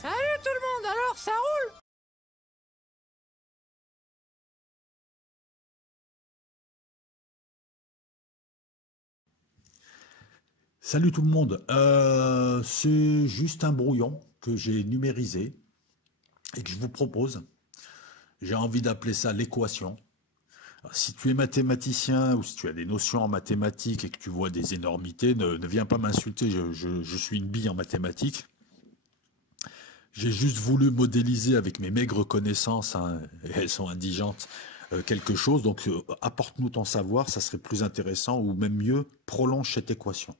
Salut tout le monde, alors ça roule? Salut tout le monde. C'est juste un brouillon que j'ai numérisé et que je vous propose. J'ai envie d'appeler ça l'équation. Alors, si tu es mathématicien ou si tu as des notions en mathématiques et que tu vois des énormités, ne viens pas m'insulter, je suis une bille en mathématiques. J'ai juste voulu modéliser avec mes maigres connaissances, hein, et elles sont indigentes, quelque chose. Donc apporte-nous ton savoir, ça serait plus intéressant ou même mieux, prolonge cette équation.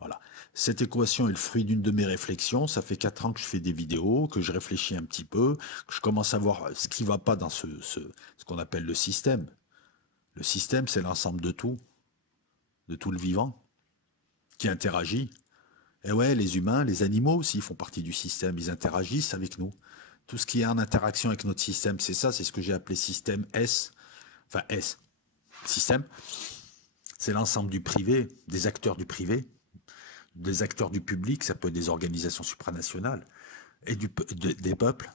Voilà. Cette équation est le fruit d'une de mes réflexions. Ça fait 4 ans que je fais des vidéos, que je réfléchis un petit peu, que je commence à voir ce qui va pas dans ce qu'on appelle le système. Le système, c'est l'ensemble de tout le vivant, qui interagit. Et ouais, les humains, les animaux aussi font partie du système. Ils interagissent avec nous. Tout ce qui est en interaction avec notre système, c'est ça, c'est ce que j'ai appelé système S. Enfin, S. Système, c'est l'ensemble du privé, des acteurs du privé, des acteurs du public, ça peut être des organisations supranationales, et des peuples,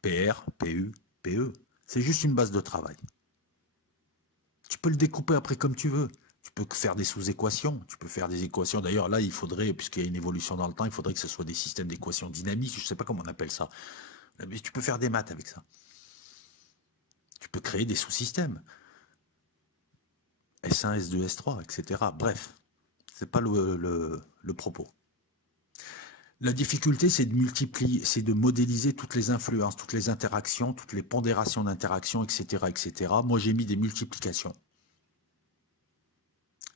PR, PU, PE. C'est juste une base de travail. Tu peux le découper après comme tu veux. Tu peux faire des sous-équations, tu peux faire des équations. D'ailleurs, là, il faudrait, puisqu'il y a une évolution dans le temps, il faudrait que ce soit des systèmes d'équations dynamiques, je ne sais pas comment on appelle ça. Mais tu peux faire des maths avec ça. Tu peux créer des sous-systèmes. S1, S2, S3, etc. Bref, ce n'est pas le propos. La difficulté, c'est de multiplier, c'est de modéliser toutes les influences, toutes les interactions, toutes les pondérations d'interaction, etc., etc. Moi, j'ai mis des multiplications.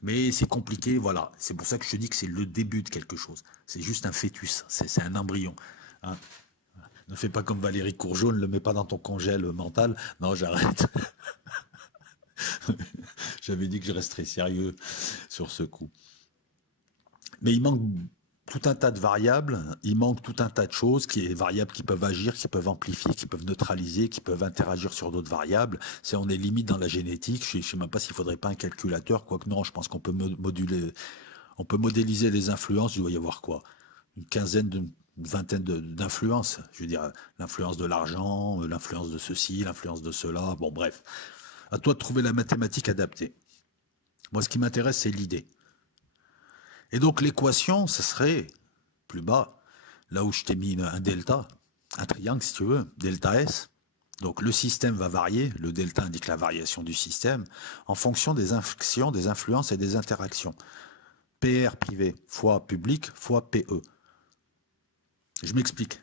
Mais c'est compliqué, voilà. C'est pour ça que je te dis que c'est le début de quelque chose. C'est juste un fœtus, c'est un embryon. Hein. Ne fais pas comme Valérie Courgeot, ne le mets pas dans ton congèle mental. Non, j'arrête. J'avais dit que je resterais sérieux sur ce coup. Mais il manque tout un tas de variables, il manque tout un tas de choses, variables qui peuvent agir, qui peuvent amplifier, qui peuvent neutraliser, qui peuvent interagir sur d'autres variables. On est limite dans la génétique. Je ne sais même pas s'il faudrait pas un calculateur, quoique non, je pense qu'on peut moduler, on peut modéliser les influences. Il doit y avoir quoi? Une vingtaine d'influences. Je veux dire, l'influence de l'argent, l'influence de ceci, l'influence de cela. Bon, bref. À toi de trouver la mathématique adaptée. Moi, ce qui m'intéresse, c'est l'idée. Et donc l'équation, ce serait plus bas, là où je t'ai mis un delta, un triangle si tu veux, delta S. Donc le système va varier, le delta indique la variation du système, en fonction des actions, des influences et des interactions. PR privé fois public fois PE. Je m'explique.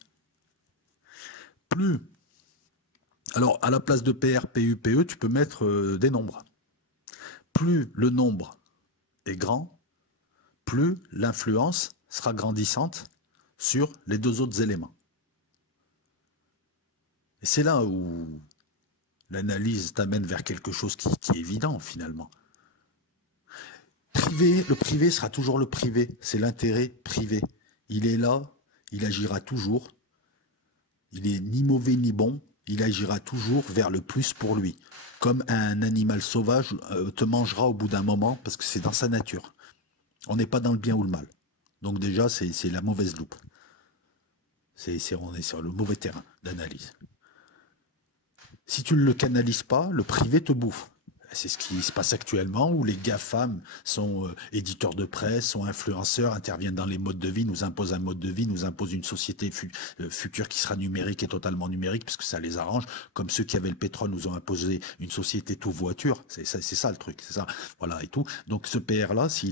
Alors à la place de PR, PU, PE, tu peux mettre des nombres. Plus le nombre est grand, plus l'influence sera grandissante sur les deux autres éléments. Et c'est là où l'analyse t'amène vers quelque chose qui est évident finalement. Le privé sera toujours le privé, c'est l'intérêt privé. Il est là, il agira toujours, il est ni mauvais ni bon, il agira toujours vers le plus pour lui. Comme un animal sauvage te mangera au bout d'un moment parce que c'est dans sa nature. On n'est pas dans le bien ou le mal. Donc déjà, c'est la mauvaise loupe. On est sur le mauvais terrain d'analyse. Si tu ne le canalises pas, le privé te bouffe. C'est ce qui se passe actuellement, où les GAFAM sont éditeurs de presse, sont influenceurs, interviennent dans les modes de vie, nous imposent un mode de vie, nous imposent une société future qui sera numérique et totalement numérique, parce que ça les arrange, comme ceux qui avaient le pétrole nous ont imposé une société tout voiture. C'est ça le truc, c'est ça. Voilà, et tout. Donc ce PR-là, si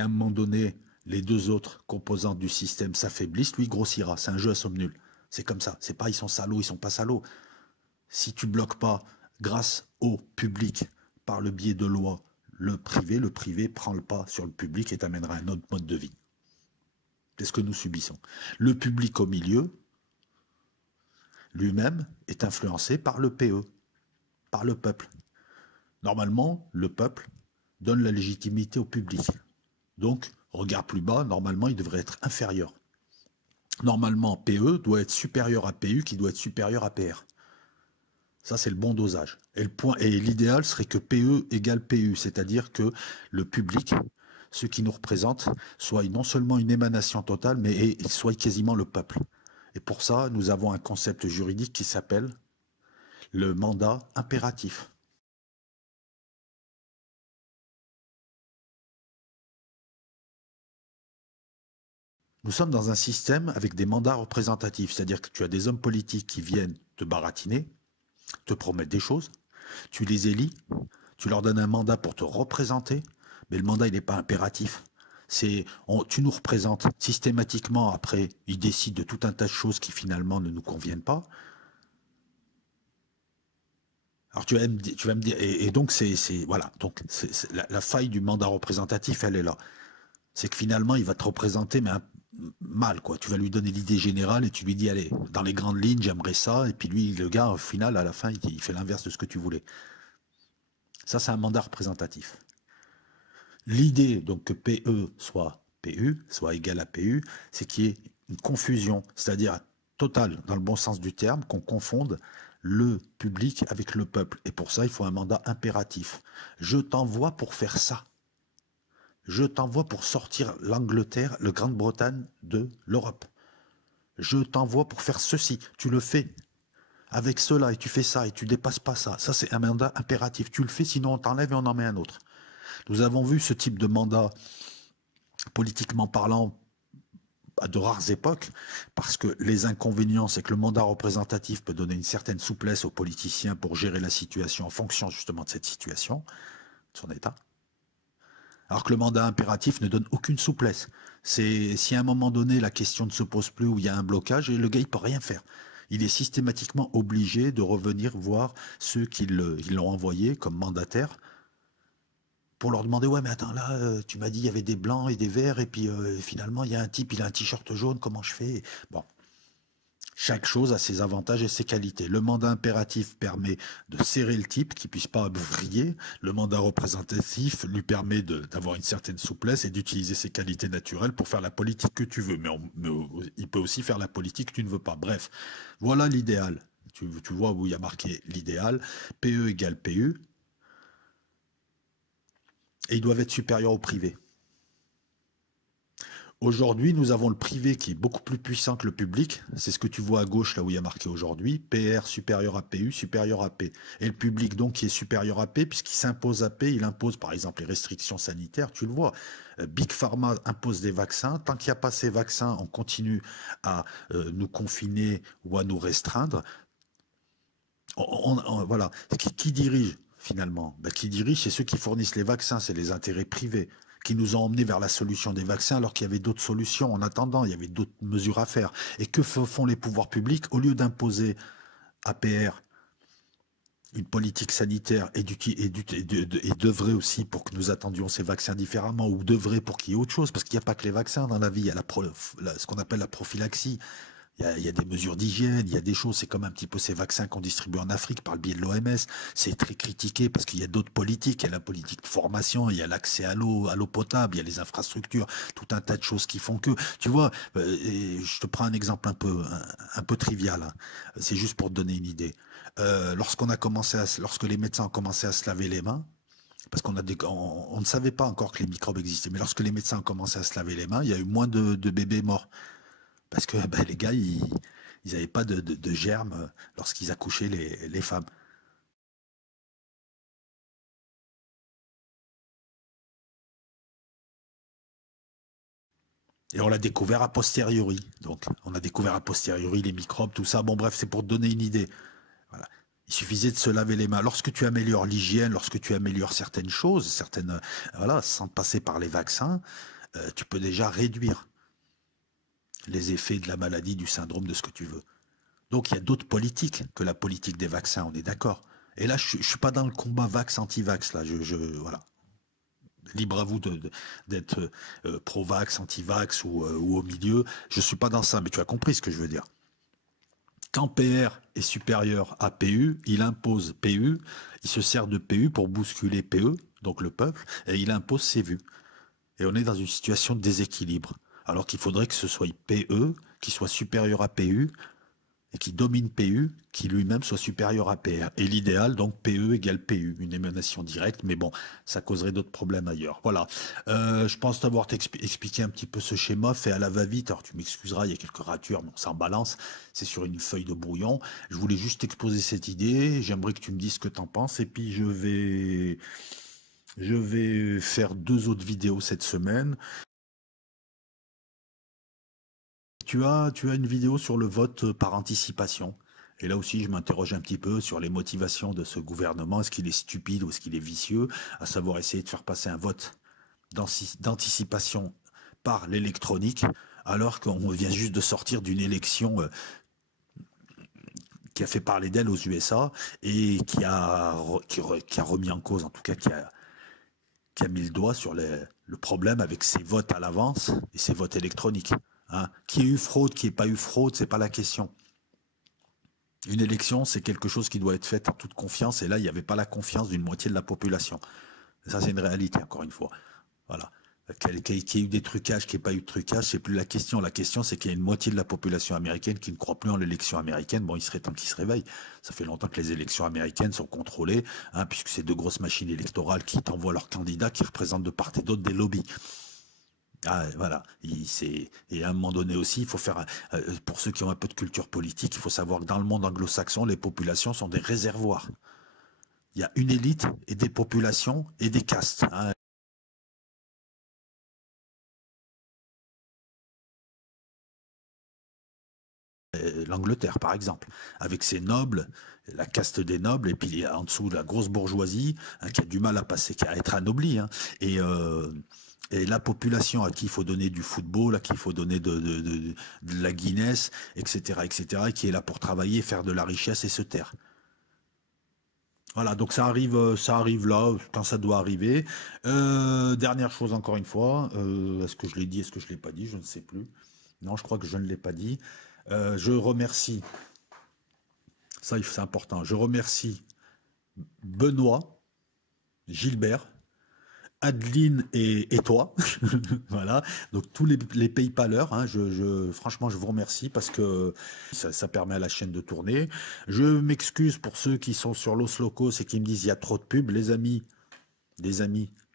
à un moment donné, les deux autres composantes du système s'affaiblissent, lui grossira. C'est un jeu à somme nulle. C'est comme ça. C'est pas ils sont salauds, ils sont pas salauds. Si tu bloques pas grâce au public par le biais de loi le privé prend le pas sur le public et t'amènera un autre mode de vie. C'est ce que nous subissons. Le public au milieu, lui-même, est influencé par le PE, par le peuple. Normalement, le peuple donne la légitimité au public. Donc, regarde plus bas, normalement, il devrait être inférieur. Normalement, PE doit être supérieur à PU, qui doit être supérieur à PR. Ça, c'est le bon dosage. Et l'idéal serait que PE égale PU, c'est-à-dire que le public, ceux qui nous représentent, soit non seulement une émanation totale, mais soit quasiment le peuple. Et pour ça, nous avons un concept juridique qui s'appelle le mandat impératif. Nous sommes dans un système avec des mandats représentatifs, c'est-à-dire que tu as des hommes politiques qui viennent te baratiner, te promettre des choses, tu les élis, tu leur donnes un mandat pour te représenter, mais le mandat, il n'est pas impératif. Tu nous représentes systématiquement, après, ils décident de tout un tas de choses qui finalement ne nous conviennent pas. Alors tu vas me dire, et donc voilà, donc la faille du mandat représentatif, elle est là. C'est que finalement, il va te représenter, mais mal, quoi. Tu vas lui donner l'idée générale et tu lui dis, allez, dans les grandes lignes, j'aimerais ça, et puis lui, le gars, au final, à la fin, il fait l'inverse de ce que tu voulais. Ça, c'est un mandat représentatif. L'idée, donc, que PE soit PU, soit égal à PU, c'est qu'il y ait une confusion, c'est-à-dire totale, dans le bon sens du terme, qu'on confonde le public avec le peuple. Et pour ça, il faut un mandat impératif. Je t'envoie pour faire ça. Je t'envoie pour sortir l'Angleterre, le Grande-Bretagne de l'Europe. Je t'envoie pour faire ceci. Tu le fais avec cela et tu fais ça et tu dépasses pas ça. Ça, c'est un mandat impératif. Tu le fais, sinon on t'enlève et on en met un autre. Nous avons vu ce type de mandat, politiquement parlant, à de rares époques, parce que les inconvénients, c'est que le mandat représentatif peut donner une certaine souplesse aux politiciens pour gérer la situation en fonction justement de cette situation, de son état. Alors que le mandat impératif ne donne aucune souplesse. C'est si à un moment donné la question ne se pose plus ou il y a un blocage, et le gars il peut rien faire. Il est systématiquement obligé de revenir voir ceux qui l'ont envoyé comme mandataire pour leur demander, ouais mais attends là, tu m'as dit il y avait des blancs et des verts et puis finalement il y a un type, il a un t-shirt jaune, comment je fais? Bon. Chaque chose a ses avantages et ses qualités. Le mandat impératif permet de serrer le type, qui ne puisse pas vriller. Le mandat représentatif lui permet d'avoir une certaine souplesse et d'utiliser ses qualités naturelles pour faire la politique que tu veux. Mais il peut aussi faire la politique que tu ne veux pas. Bref, voilà l'idéal. Tu vois où il y a marqué l'idéal. PE égale PU. Et ils doivent être supérieurs au privé. Aujourd'hui, nous avons le privé qui est beaucoup plus puissant que le public. C'est ce que tu vois à gauche, là où il y a marqué aujourd'hui. PR supérieur à PU, supérieur à P. Et le public, donc, qui est supérieur à P, puisqu'il s'impose à P, il impose, par exemple, les restrictions sanitaires. Tu le vois. Big Pharma impose des vaccins. Tant qu'il n'y a pas ces vaccins, on continue à nous confiner ou à nous restreindre. Voilà. Qui dirige, finalement? Qui dirige, c'est ceux qui fournissent les vaccins, c'est les intérêts privés qui nous ont emmenés vers la solution des vaccins alors qu'il y avait d'autres solutions. En attendant, il y avait d'autres mesures à faire. Et que font les pouvoirs publics? Au lieu d'imposer à PR une politique sanitaire et d'œuvrer aussi pour que nous attendions ces vaccins différemment, ou d'œuvrer pour qu'il y ait autre chose, parce qu'il n'y a pas que les vaccins dans la vie, il y a ce qu'on appelle la prophylaxie. Il y a des mesures d'hygiène, il y a des choses, c'est comme un petit peu ces vaccins qu'on distribue en Afrique par le biais de l'OMS. C'est très critiqué parce qu'il y a d'autres politiques. Il y a la politique de formation, il y a l'accès à l'eau potable, il y a les infrastructures, tout un tas de choses qui font que, tu vois, je te prends un exemple un peu trivial, hein. C'est juste pour te donner une idée. Lorsque les médecins ont commencé à se laver les mains, parce qu'on on ne savait pas encore que les microbes existaient, mais lorsque les médecins ont commencé à se laver les mains, il y a eu moins de bébés morts. Parce que les gars, ils n'avaient pas de germes lorsqu'ils accouchaient les femmes. Et on l'a découvert a posteriori. Donc, on a découvert a posteriori les microbes, tout ça. Bon, bref, c'est pour te donner une idée. Voilà. Il suffisait de se laver les mains. Lorsque tu améliores l'hygiène, lorsque tu améliores certaines choses, voilà, sans passer par les vaccins, tu peux déjà réduire les effets de la maladie, du syndrome, de ce que tu veux. Donc il y a d'autres politiques que la politique des vaccins, on est d'accord. Et là, je suis pas dans le combat vax-anti-vax, là. Voilà. Libre à vous d'être pro-vax, anti-vax ou au milieu. Je suis pas dans ça, mais tu as compris ce que je veux dire. Quand PR est supérieur à PU, il impose PU, il se sert de PU pour bousculer PE, donc le peuple, et il impose ses vues. Et on est dans une situation de déséquilibre. Alors qu'il faudrait que ce soit PE qui soit supérieur à PU, et qui domine PU, qui lui-même soit supérieur à PR. Et l'idéal, donc PE égale PU, une émanation directe, mais bon, ça causerait d'autres problèmes ailleurs. Voilà. Je pense t'avoir expliqué un petit peu ce schéma, fait à la va-vite. Alors tu m'excuseras, il y a quelques ratures, mais on s'en balance. C'est sur une feuille de brouillon. Je voulais juste exposer cette idée. J'aimerais que tu me dises ce que tu en penses. Et puis je vais faire 2 autres vidéos cette semaine. Tu as une vidéo sur le vote par anticipation. Et là aussi, je m'interroge un petit peu sur les motivations de ce gouvernement. Est-ce qu'il est stupide ou est-ce qu'il est vicieux, à savoir essayer de faire passer un vote d'anticipation par l'électronique, alors qu'on vient juste de sortir d'une élection qui a fait parler d'elle aux USA et qui a remis en cause, en tout cas qui a mis le doigt sur le problème avec ces votes à l'avance et ces votes électroniques. Hein. Qui a eu fraude, qui n'a pas eu fraude, c'est pas la question. Une élection, c'est quelque chose qui doit être fait en toute confiance, et là, il n'y avait pas la confiance d'une moitié de la population. Et ça, c'est une réalité, encore une fois. Voilà. Qu'il y ait eu des trucages, qu'il n'y ait pas eu de trucage, c'est plus la question. La question, c'est qu'il y a une moitié de la population américaine qui ne croit plus en l'élection américaine. Bon, il serait temps qu'ils se réveillent. Ça fait longtemps que les élections américaines sont contrôlées, hein, puisque c'est 2 grosses machines électorales qui t'envoient leurs candidats, qui représentent de part et d'autre des lobbies. Ah, voilà. Et à un moment donné aussi, il faut faire, pour ceux qui ont un peu de culture politique, il faut savoir que dans le monde anglo-saxon, les populations sont des réservoirs. Il y a une élite et des populations et des castes. Hein. L'Angleterre, par exemple, avec ses nobles, la caste des nobles, et puis en dessous la grosse bourgeoisie, hein, qui a du mal à passer, qui a à être anoblie, hein, et la population à qui il faut donner du football, à qui il faut donner de la Guinness, etc., et qui est là pour travailler, faire de la richesse et se taire. Voilà, donc ça arrive là, quand ça doit arriver. Dernière chose encore une fois, est-ce que je l'ai dit, est-ce que je l'ai pas dit, je ne sais plus. Non, je crois que je ne l'ai pas dit. Je remercie, ça c'est important, je remercie Benoît, Gilbert, Adeline et toi. Voilà, donc tous les PayPalers, hein, franchement, je vous remercie parce que ça permet à la chaîne de tourner. Je m'excuse pour ceux qui sont sur Los Locos et qui me disent il y a trop de pubs. Les amis,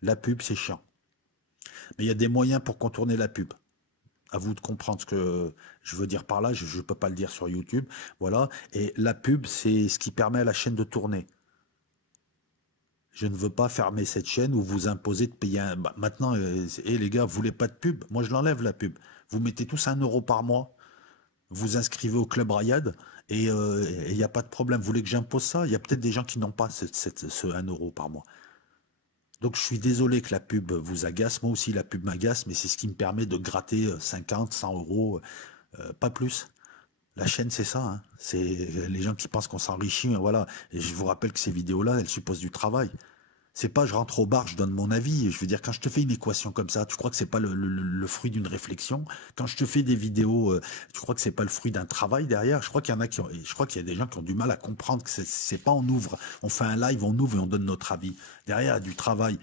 la pub c'est chiant. Mais il y a des moyens pour contourner la pub. À vous de comprendre ce que je veux dire par là, je ne peux pas le dire sur YouTube. Voilà, et la pub, c'est ce qui permet à la chaîne de tourner. Je ne veux pas fermer cette chaîne ou vous imposer de payer un... Bah, maintenant, les gars, vous voulez pas de pub? Moi, je l'enlève la pub. Vous mettez tous 1 € par mois, vous inscrivez au Club Rayad et il n'y a pas de problème. Vous voulez que j'impose ça? Il y a peut-être des gens qui n'ont pas ce 1 € par mois. Donc je suis désolé que la pub vous agace, moi aussi la pub m'agace, mais c'est ce qui me permet de gratter 50, 100 €, pas plus. La chaîne c'est ça, hein. C'est les gens qui pensent qu'on s'enrichit, voilà. Et je vous rappelle que ces vidéos-là, elles supposent du travail. C'est pas je rentre au bar, je donne mon avis. Je veux dire, quand je te fais une équation comme ça, tu crois que c'est pas le fruit d'une réflexion? Quand je te fais des vidéos, tu crois que c'est pas le fruit d'un travail derrière? Je crois qu'il y en a je crois qu'il y a des gens qui ont du mal à comprendre que c'est pas on ouvre, on fait un live, on ouvre et on donne notre avis. Derrière, il y a du travail.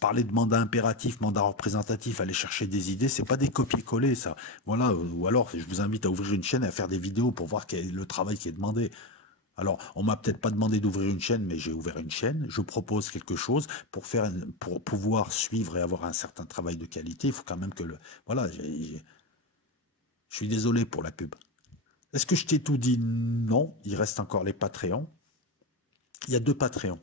Parler de mandat impératif, mandat représentatif, aller chercher des idées, c'est pas des copier-coller, ça. Voilà. Ou alors, je vous invite à ouvrir une chaîne et à faire des vidéos pour voir quel est le travail qui est demandé. Alors, on m'a peut-être pas demandé d'ouvrir une chaîne, mais j'ai ouvert une chaîne. Je propose quelque chose pour pouvoir suivre et avoir un certain travail de qualité. Il faut quand même que voilà. Je suis désolé pour la pub. Est-ce que je t'ai tout dit? Non. Il reste encore les Patreons. Il y a 2 Patreons.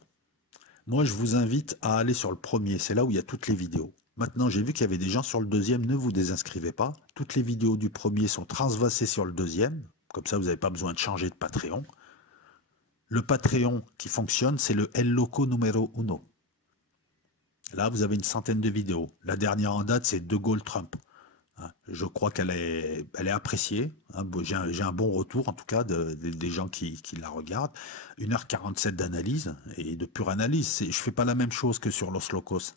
Moi, je vous invite à aller sur le premier. C'est là où il y a toutes les vidéos. Maintenant, j'ai vu qu'il y avait des gens sur le deuxième. Ne vous désinscrivez pas. Toutes les vidéos du premier sont transvasées sur le deuxième. Comme ça, vous n'avez pas besoin de changer de Patreon. Le Patreon qui fonctionne, c'est le El Loco numéro 1. Là, vous avez une centaine de vidéos. La dernière en date, c'est De Gaulle Trump. Je crois qu'elle est appréciée. J'ai un bon retour, en tout cas, des gens qui la regardent. 1h47 d'analyse et de pure analyse. Je fais pas la même chose que sur Los Locos.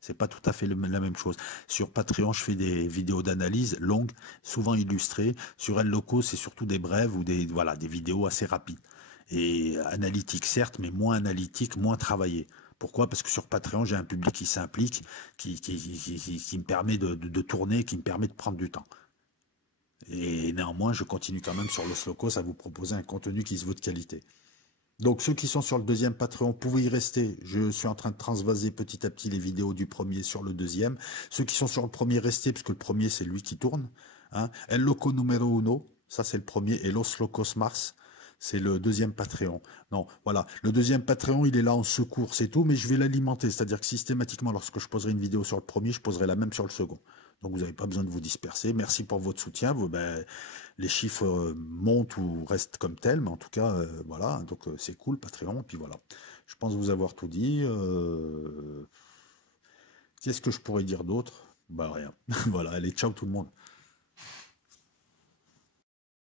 C'est pas tout à fait la même chose. Sur Patreon, je fais des vidéos d'analyse longues, souvent illustrées. Sur El Loco, c'est surtout des brèves ou des vidéos assez rapides. Et analytique certes, mais moins analytique, moins travaillé. Pourquoi? Parce que sur Patreon, j'ai un public qui s'implique, qui me permet de tourner, qui me permet de prendre du temps. Et néanmoins, je continue quand même sur le Slowcast à vous proposer un contenu qui se veut de qualité. Donc ceux qui sont sur le deuxième Patreon, vous pouvez y rester. Je suis en train de transvaser petit à petit les vidéos du premier sur le deuxième. Ceux qui sont sur le premier, restez, parce que le premier, c'est lui qui tourne. Hein. El Loco Numero Uno, ça c'est le premier, et Los Locos Mars, c'est le deuxième Patreon. Non, voilà. Le deuxième Patreon, il est là en secours, c'est tout, mais je vais l'alimenter. C'est-à-dire que systématiquement, lorsque je poserai une vidéo sur le premier, je poserai la même sur le second. Donc vous n'avez pas besoin de vous disperser. Merci pour votre soutien. Les chiffres montent ou restent comme tels, mais en tout cas, voilà. Donc c'est cool, Patreon. Et puis voilà. Je pense vous avoir tout dit. Qu'est-ce que je pourrais dire d'autre? Bah rien. Voilà. Allez, ciao tout le monde.